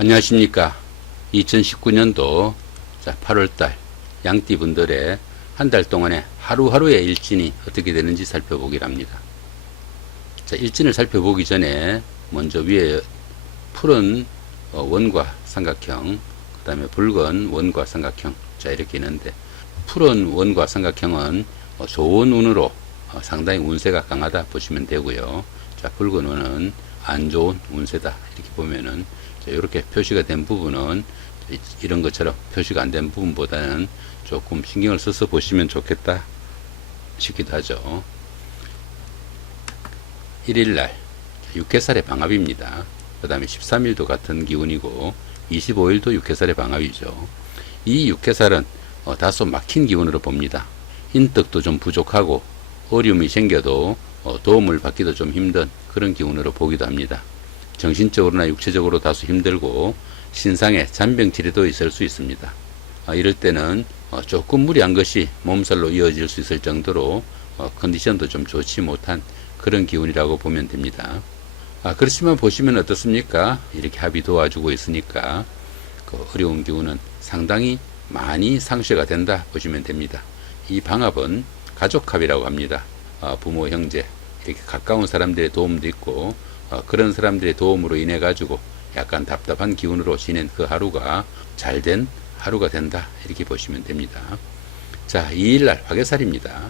안녕하십니까. 2019년도 8월달 양띠분들의 한 달 동안의 하루하루의 일진이 어떻게 되는지 살펴보기를 합니다. 일진을 살펴보기 전에 먼저 위에 푸른 원과 삼각형, 그 다음에 붉은 원과 삼각형, 이렇게 있는데, 푸른 원과 삼각형은 좋은 운으로 상당히 운세가 강하다 보시면 되고요. 붉은 원은 안 좋은 운세다 이렇게 보면은, 이렇게 표시가 된 부분은 이런 것처럼 표시가 안 된 부분보다는 조금 신경을 써서 보시면 좋겠다 싶기도 하죠. 1일날 6해살의 방합입니다. 그 다음에 13일도 같은 기운이고 25일도 6해살의 방합이죠. 이 6해살은 다소 막힌 기운으로 봅니다. 인덕도 좀 부족하고 어려움이 생겨도 도움을 받기도 좀 힘든 그런 기운으로 보기도 합니다. 정신적으로나 육체적으로 다소 힘들고 신상의 잔병치레도 있을 수 있습니다. 이럴 때는 조금 무리한 것이 몸살로 이어질 수 있을 정도로 컨디션도 좀 좋지 못한 그런 기운이라고 보면 됩니다. 그렇지만 보시면 어떻습니까? 이렇게 합이 도와주고 있으니까 그 어려운 기운은 상당히 많이 상쇄가 된다 보시면 됩니다. 이 방합은 가족합이라고 합니다. 부모, 형제, 이렇게 가까운 사람들의 도움도 있고 그런 사람들의 도움으로 인해 가지고 약간 답답한 기운으로 지낸 그 하루가 잘된 하루가 된다 이렇게 보시면 됩니다. 2일날 화개살입니다.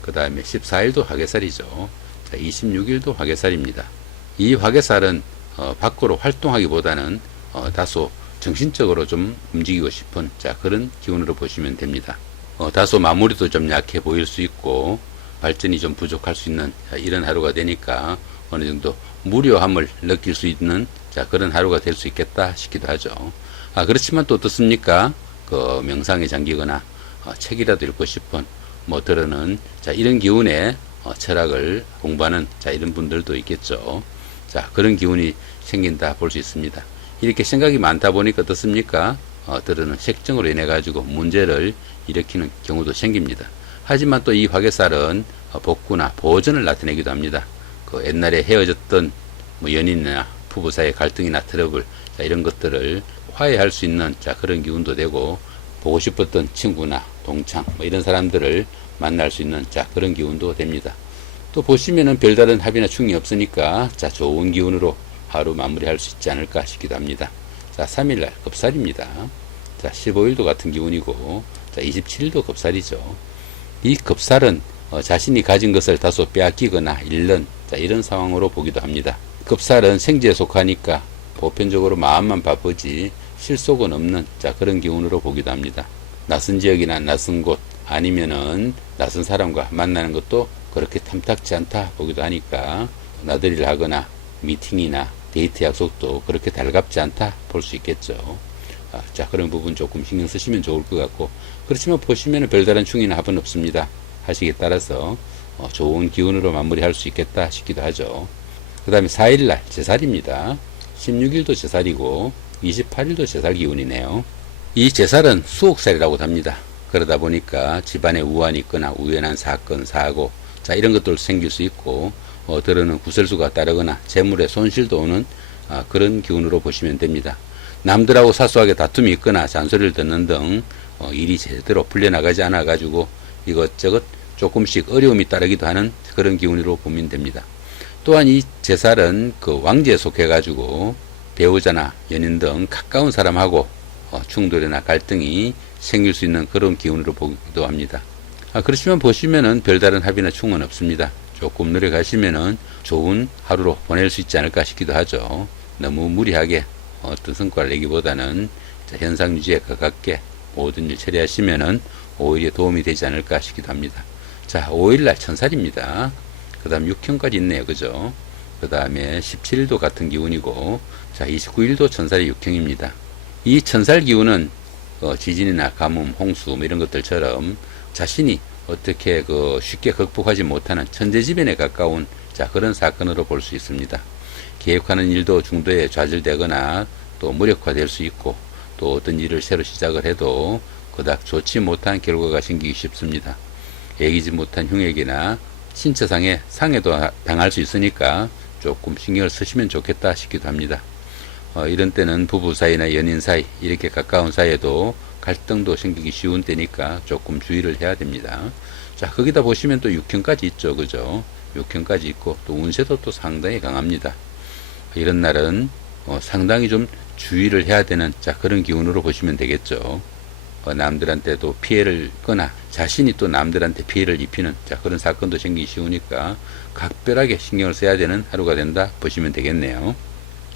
그 다음에 14일도 화개살이죠. 26일도 화개살입니다. 이 화개살은 밖으로 활동하기보다는 다소 정신적으로 좀 움직이고 싶은 그런 기운으로 보시면 됩니다. 다소 마무리도 좀 약해 보일 수 있고 발전이 좀 부족할 수 있는 이런 하루가 되니까 어느 정도 무료함을 느낄 수 있는 그런 하루가 될 수 있겠다 싶기도 하죠. 그렇지만 또 어떻습니까? 그 명상에 잠기거나 책이라도 읽고 싶은 들어는 이런 기운에 철학을 공부하는 이런 분들도 있겠죠. 그런 기운이 생긴다 볼 수 있습니다. 이렇게 생각이 많다 보니까 어떻습니까? 들어는 색정으로 인해 가지고 문제를 일으키는 경우도 생깁니다. 하지만 또 이 화개살은 복구나 보전을 나타내기도 합니다. 그 옛날에 헤어졌던 연인이나 부부 사이의 갈등이나 트러블 이런 것들을 화해할 수 있는 그런 기운도 되고, 보고 싶었던 친구나 동창 이런 사람들을 만날 수 있는 그런 기운도 됩니다. 또 보시면은 별다른 합이나 충이 없으니까 좋은 기운으로 하루 마무리할 수 있지 않을까 싶기도 합니다. 3일날 겁살입니다. 15일도 같은 기운이고 27일도 겁살이죠. 이 겁살은 자신이 가진 것을 다소 빼앗기거나 잃는 이런 상황으로 보기도 합니다. 겁살은 생지에 속하니까 보편적으로 마음만 바쁘지 실속은 없는 그런 기운으로 보기도 합니다. 낯선 지역이나 낯선 곳 아니면은 낯선 사람과 만나는 것도 그렇게 탐탁지 않다 보기도 하니까 나들이를 하거나 미팅이나 데이트 약속도 그렇게 달갑지 않다 볼 수 있겠죠. 그런 부분 조금 신경 쓰시면 좋을 것 같고, 그렇지만 보시면 별다른 충이나 합은 없습니다. 하시기에 따라서 좋은 기운으로 마무리할 수 있겠다 싶기도 하죠. 그 다음에 4일날 제살입니다. 16일도 제살이고 28일도 제살 기운이네요. 이 제살은 수옥살이라고 합니다. 그러다 보니까 집안에 우환이 있거나 우연한 사건, 사고 이런 것도 생길 수 있고, 들어는 구설수가 따르거나 재물에 손실도 오는 그런 기운으로 보시면 됩니다. 남들하고 사소하게 다툼이 있거나 잔소리를 듣는 등 일이 제대로 풀려나가지 않아 가지고 이것저것 조금씩 어려움이 따르기도 하는 그런 기운으로 보면 됩니다. 또한 이 제살은 그 왕지에 속해 가지고 배우자나 연인 등 가까운 사람하고 충돌이나 갈등이 생길 수 있는 그런 기운으로 보기도 합니다. 그렇지만 보시면은 별다른 합이나 충은 없습니다. 조금 노력하시면은 좋은 하루로 보낼 수 있지 않을까 싶기도 하죠. 너무 무리하게 어떤 성과를 내기보다는 현상 유지에 가깝게 모든 일 처리하시면은 오히려 도움이 되지 않을까 싶기도 합니다. 5일날 천살입니다. 그 다음 6형까지 있네요. 그죠? 그 다음에 17일도 같은 기운이고, 29일도 천살이 6형입니다. 이 천살 기운은 지진이나 가뭄, 홍수 이런 것들처럼 자신이 어떻게 쉽게 극복하지 못하는 천재지변에 가까운 그런 사건으로 볼 수 있습니다. 계획하는 일도 중도에 좌절되거나 또 무력화될 수 있고, 또 어떤 일을 새로 시작을 해도 그닥 좋지 못한 결과가 생기기 쉽습니다. 예기치 못한 흉액이나 신체상의 상해도 당할 수 있으니까 조금 신경을 쓰시면 좋겠다 싶기도 합니다. 이런 때는 부부 사이나 연인 사이 이렇게 가까운 사이에도 갈등도 생기기 쉬운 때니까 조금 주의를 해야 됩니다. 자, 거기다 보시면 또 육형까지 있죠. 그죠? 육형까지 있고 또 운세도 또 상당히 강합니다. 이런 날은 상당히 좀 주의를 해야 되는 그런 기운으로 보시면 되겠죠. 남들한테도 피해를 거나 자신이 또 남들한테 피해를 입히는 그런 사건도 생기기 쉬우니까 각별하게 신경을 써야 되는 하루가 된다 보시면 되겠네요.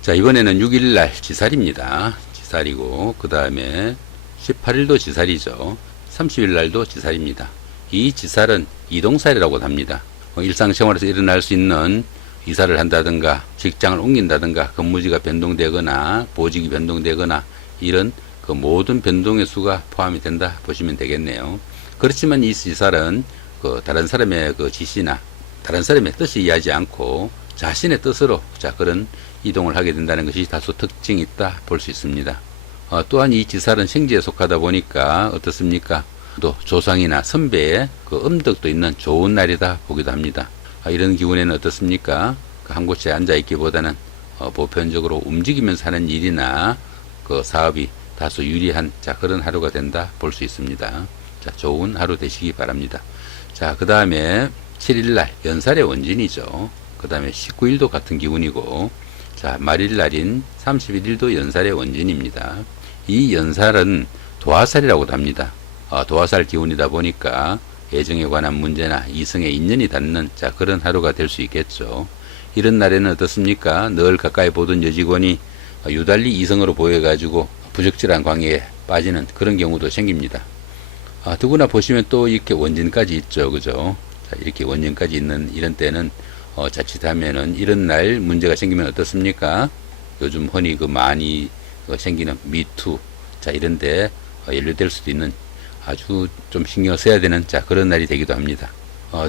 자, 이번에는 6일날 지살입니다. 지살이고 그 다음에 18일도 지살이죠. 30일날도 지살입니다. 이 지살은 이동살이라고 합니다. 일상생활에서 일어날 수 있는 이사를 한다든가 직장을 옮긴다든가 근무지가 변동되거나 보직이 변동되거나 이런 그 모든 변동의 수가 포함이 된다 보시면 되겠네요. 그렇지만 이 지살은 다른 사람의 지시나 다른 사람의 뜻이 이해하지 않고 자신의 뜻으로 그런 이동을 하게 된다는 것이 다소 특징이 있다 볼 수 있습니다. 또한 이 지살은 생지에 속하다 보니까 어떻습니까? 또 조상이나 선배의 음덕도 있는 좋은 날이다 보기도 합니다. 이런 기운에는 어떻습니까? 한 곳에 앉아 있기보다는 보편적으로 움직이면서 하는 일이나 사업이 다소 유리한 그런 하루가 된다 볼 수 있습니다. 자, 좋은 하루 되시기 바랍니다. 자, 그 다음에 7일날 연살의 원진이죠. 그 다음에 19일도 같은 기운이고, 자, 말일날인 31일도 연살의 원진입니다. 이 연살은 도화살이라고도 합니다. 도화살 기운이다 보니까 애정에 관한 문제나 이성에 인연이 닿는 그런 하루가 될 수 있겠죠. 이런 날에는 어떻습니까? 늘 가까이 보던 여직원이 유달리 이성으로 보여가지고 부적절한 관계에 빠지는 그런 경우도 생깁니다. 더구나 보시면 또 이렇게 원진까지 있죠. 그죠? 자, 이렇게 원진까지 있는 이런 때는 자칫하면은 이런 날 문제가 생기면 어떻습니까? 요즘 흔히 많이 생기는 미투, 이런데 연루될 수도 있는 아주 좀 신경 써야 되는 그런 날이 되기도 합니다.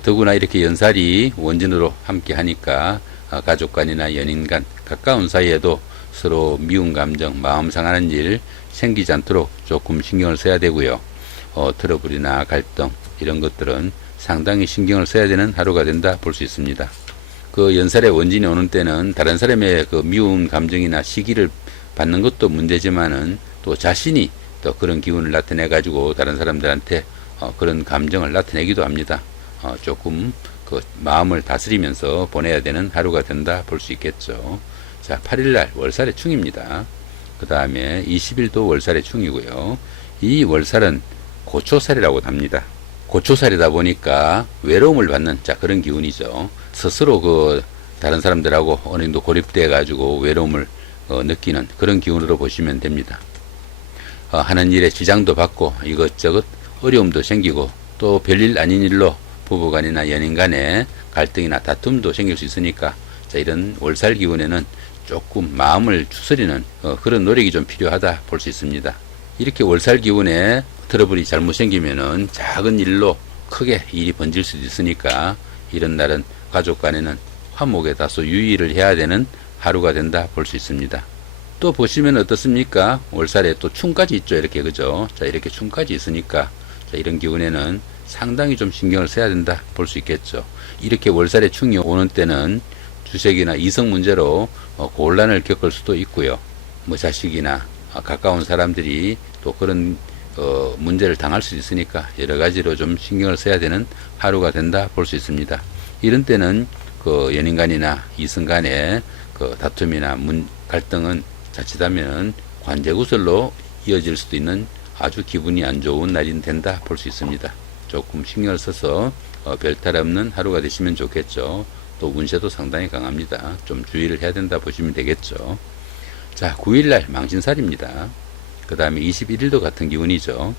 더구나 이렇게 연살이 원진으로 함께 하니까 가족 간이나 연인 간 가까운 사이에도 서로 미운 감정, 마음 상하는 일 생기지 않도록 조금 신경을 써야 되고요. 트러블이나 갈등 이런 것들은 상당히 신경을 써야 되는 하루가 된다 볼 수 있습니다. 연살의 원진이 오는 때는 다른 사람의 미운 감정이나 시기를 받는 것도 문제지만은 또 자신이 또 그런 기운을 나타내 가지고 다른 사람들한테 그런 감정을 나타내기도 합니다. 조금 마음을 다스리면서 보내야 되는 하루가 된다 볼 수 있겠죠. 자, 8일날 월살의 충입니다. 그 다음에 20일도 월살의 충이고요. 이 월살은 고초살이라고 합니다. 고초살이다 보니까 외로움을 받는 그런 기운이죠. 스스로 다른 사람들하고 어느 정도 고립돼 가지고 외로움을 느끼는 그런 기운으로 보시면 됩니다. 하는 일에 지장도 받고 이것저것 어려움도 생기고 또 별일 아닌 일로 부부간이나 연인 간에 갈등이나 다툼도 생길 수 있으니까 이런 월살 기운에는 조금 마음을 추스리는 그런 노력이 좀 필요하다 볼 수 있습니다. 이렇게 월살 기운에 트러블이 잘못 생기면은 작은 일로 크게 일이 번질 수도 있으니까 이런 날은 가족 간에는 화목에 다소 유의를 해야 되는 하루가 된다 볼 수 있습니다. 또 보시면 어떻습니까? 월살에 또 충까지 있죠. 이렇게, 그죠? 자, 이렇게 충까지 있으니까 이런 기운에는 상당히 좀 신경을 써야 된다 볼 수 있겠죠. 이렇게 월살에 충이 오는 때는 주색이나 이성 문제로 곤란을 겪을 수도 있고요. 자식이나 가까운 사람들이 또 그런 문제를 당할 수 있으니까 여러 가지로 좀 신경을 써야 되는 하루가 된다 볼 수 있습니다. 이런 때는 연인 간이나 이성 간의 다툼이나 갈등은 자칫하면 관제구설로 이어질 수도 있는 아주 기분이 안 좋은 날이 된다 볼 수 있습니다. 조금 신경을 써서 별탈 없는 하루가 되시면 좋겠죠. 또 운세도 상당히 강합니다. 좀 주의를 해야 된다 보시면 되겠죠. 자, 9일날 망신살입니다. 그 다음에 21일도 같은 기운이죠.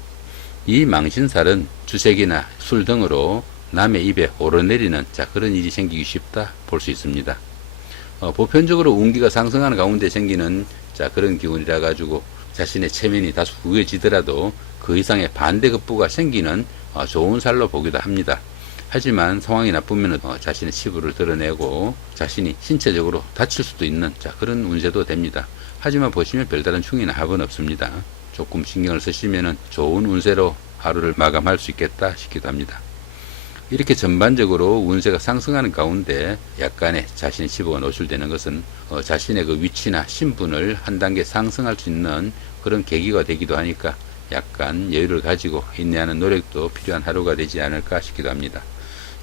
이 망신살은 주색이나 술 등으로 남의 입에 오르내리는 그런 일이 생기기 쉽다 볼 수 있습니다. 보편적으로 운기가 상승하는 가운데 생기는 그런 기운이라 가지고 자신의 체면이 다소 구겨지더라도 그 이상의 반대급부가 생기는 좋은 살로 보기도 합니다. 하지만 상황이 나쁘면 자신의 치부를 드러내고 자신이 신체적으로 다칠 수도 있는 그런 운세도 됩니다. 하지만 보시면 별다른 충이나 합은 없습니다. 조금 신경을 쓰시면 좋은 운세로 하루를 마감할 수 있겠다 싶기도 합니다. 이렇게 전반적으로 운세가 상승하는 가운데 약간의 자신의 치부가 노출되는 것은 자신의 그 위치나 신분을 한 단계 상승할 수 있는 그런 계기가 되기도 하니까 약간 여유를 가지고 인내하는 노력도 필요한 하루가 되지 않을까 싶기도 합니다.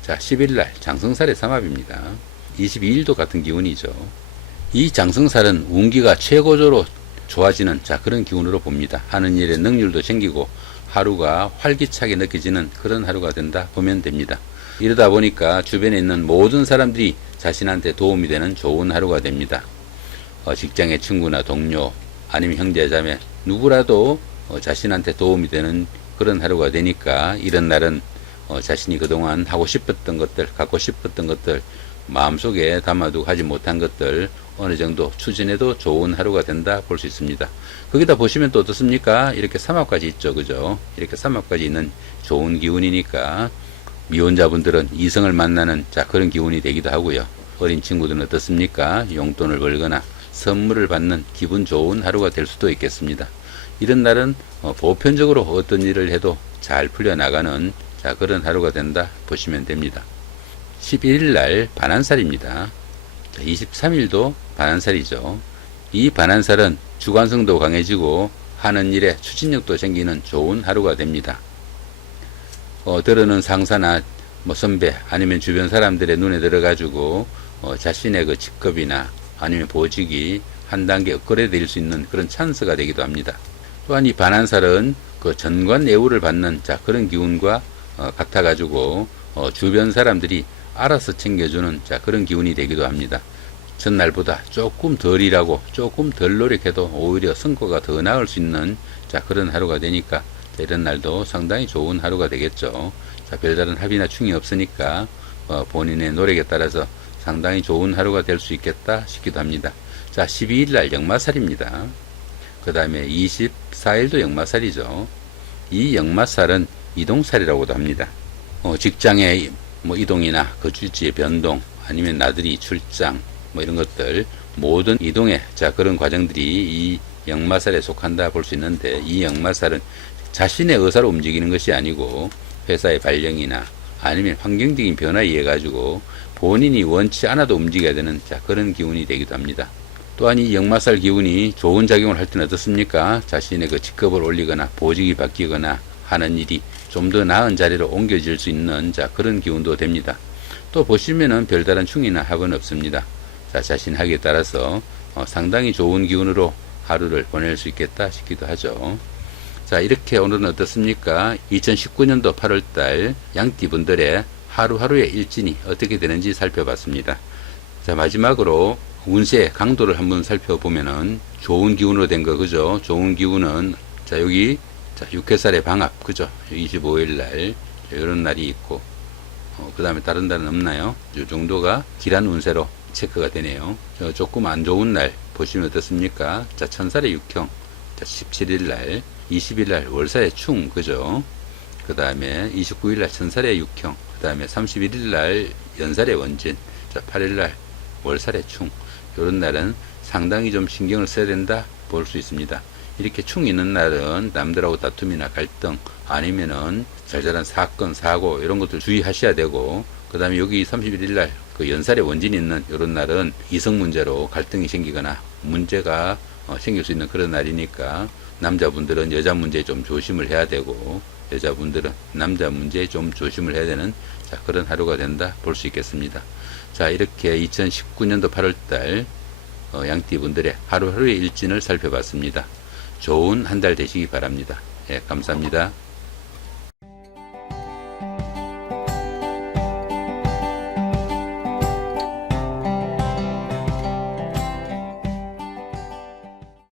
자, 10일날 장성살의 삼합입니다. 22일도 같은 기운이죠. 이 장성살은 운기가 최고조로 좋아지는 그런 기운으로 봅니다. 하는 일에 능률도 생기고 하루가 활기차게 느껴지는 그런 하루가 된다 보면 됩니다. 이러다 보니까 주변에 있는 모든 사람들이 자신한테 도움이 되는 좋은 하루가 됩니다. 직장의 친구나 동료 아니면 형제자매 누구라도 자신한테 도움이 되는 그런 하루가 되니까 이런 날은 자신이 그동안 하고 싶었던 것들, 갖고 싶었던 것들, 마음속에 담아두고 하지 못한 것들 어느 정도 추진해도 좋은 하루가 된다 볼 수 있습니다. 거기다 보시면 또 어떻습니까? 이렇게 삼합까지 있죠. 그죠? 이렇게 삼합까지 있는 좋은 기운이니까 미혼자분들은 이성을 만나는 그런 기운이 되기도 하고요. 어린 친구들은 어떻습니까? 용돈을 벌거나 선물을 받는 기분 좋은 하루가 될 수도 있겠습니다. 이런 날은 보편적으로 어떤 일을 해도 잘 풀려나가는 그런 하루가 된다 보시면 됩니다. 11일 날 반한살입니다. 23일도 반한살이죠. 이 반한살은 주관성도 강해지고 하는 일에 추진력도 생기는 좋은 하루가 됩니다. 들어는 상사나 선배 아니면 주변 사람들의 눈에 들어가지고 자신의 그 직급이나 아니면 보직이 한 단계 업그레이드 될 수 있는 그런 찬스가 되기도 합니다. 또한 이 반한살은 그 전관예우를 받는 그런 기운과 같아가지고 주변 사람들이 알아서 챙겨주는 그런 기운이 되기도 합니다. 전날보다 조금 덜 일하고 조금 덜 노력해도 오히려 성과가 더 나을 수 있는 그런 하루가 되니까 이런 날도 상당히 좋은 하루가 되겠죠. 별다른 합의나 충이 없으니까 본인의 노력에 따라서 상당히 좋은 하루가 될 수 있겠다 싶기도 합니다. 12일 날 역마살입니다. 그 다음에 24일도 역마살이죠. 이 역마살은 이동살이라고도 합니다. 직장의 이동이나 거주지의 변동 아니면 나들이 출장 이런 것들 모든 이동의 그런 과정들이 이 역마살에 속한다 볼 수 있는데 이 역마살은 자신의 의사로 움직이는 것이 아니고 회사의 발령이나 아니면 환경적인 변화에 의해 가지고 본인이 원치 않아도 움직여야 되는 그런 기운이 되기도 합니다. 또한 이 역마살 기운이 좋은 작용을 할 때는 어떻습니까? 자신의 그 직급을 올리거나 보직이 바뀌거나 하는 일이 좀 더 나은 자리로 옮겨질 수 있는 그런 기운도 됩니다. 또 보시면은 별다른 충이나 합은 없습니다. 자신 학에 따라서 상당히 좋은 기운으로 하루를 보낼 수 있겠다 싶기도 하죠. 이렇게 오늘은 어떻습니까? 2019년도 8월달 양띠분들의 하루하루의 일진이 어떻게 되는지 살펴봤습니다. 마지막으로 운세 강도를 한번 살펴보면은 좋은 기운으로 된 거 그죠? 좋은 기운은 여기 6회살의 방합 그죠? 25일 날 이런 날이 있고 그 다음에 다른 날은 없나요? 이 정도가 길한 운세로 체크가 되네요. 조금 안 좋은 날 보시면 어떻습니까? 천살의 육형 17일 날 20일 날 월살의 충 그죠? 그 다음에 29일 날 천살의 육형 그 다음에 31일 날 연살의 원진 8일 날 월살의 충 이런 날은 상당히 좀 신경을 써야 된다 볼 수 있습니다. 이렇게 충 있는 날은 남들하고 다툼이나 갈등 아니면은 잘잘한 사건 사고 이런 것들 주의하셔야 되고 그 다음에 여기 31일 날 그 연살의 원진이 있는 이런 날은 이성 문제로 갈등이 생기거나 문제가 생길 수 있는 그런 날이니까 남자분들은 여자 문제에 좀 조심을 해야 되고 여자분들은 남자 문제에 좀 조심을 해야 되는 그런 하루가 된다 볼 수 있겠습니다. 이렇게 2019년도 8월달 양띠분들의 하루하루의 일진을 살펴봤습니다. 좋은 한 달 되시기 바랍니다. 감사합니다.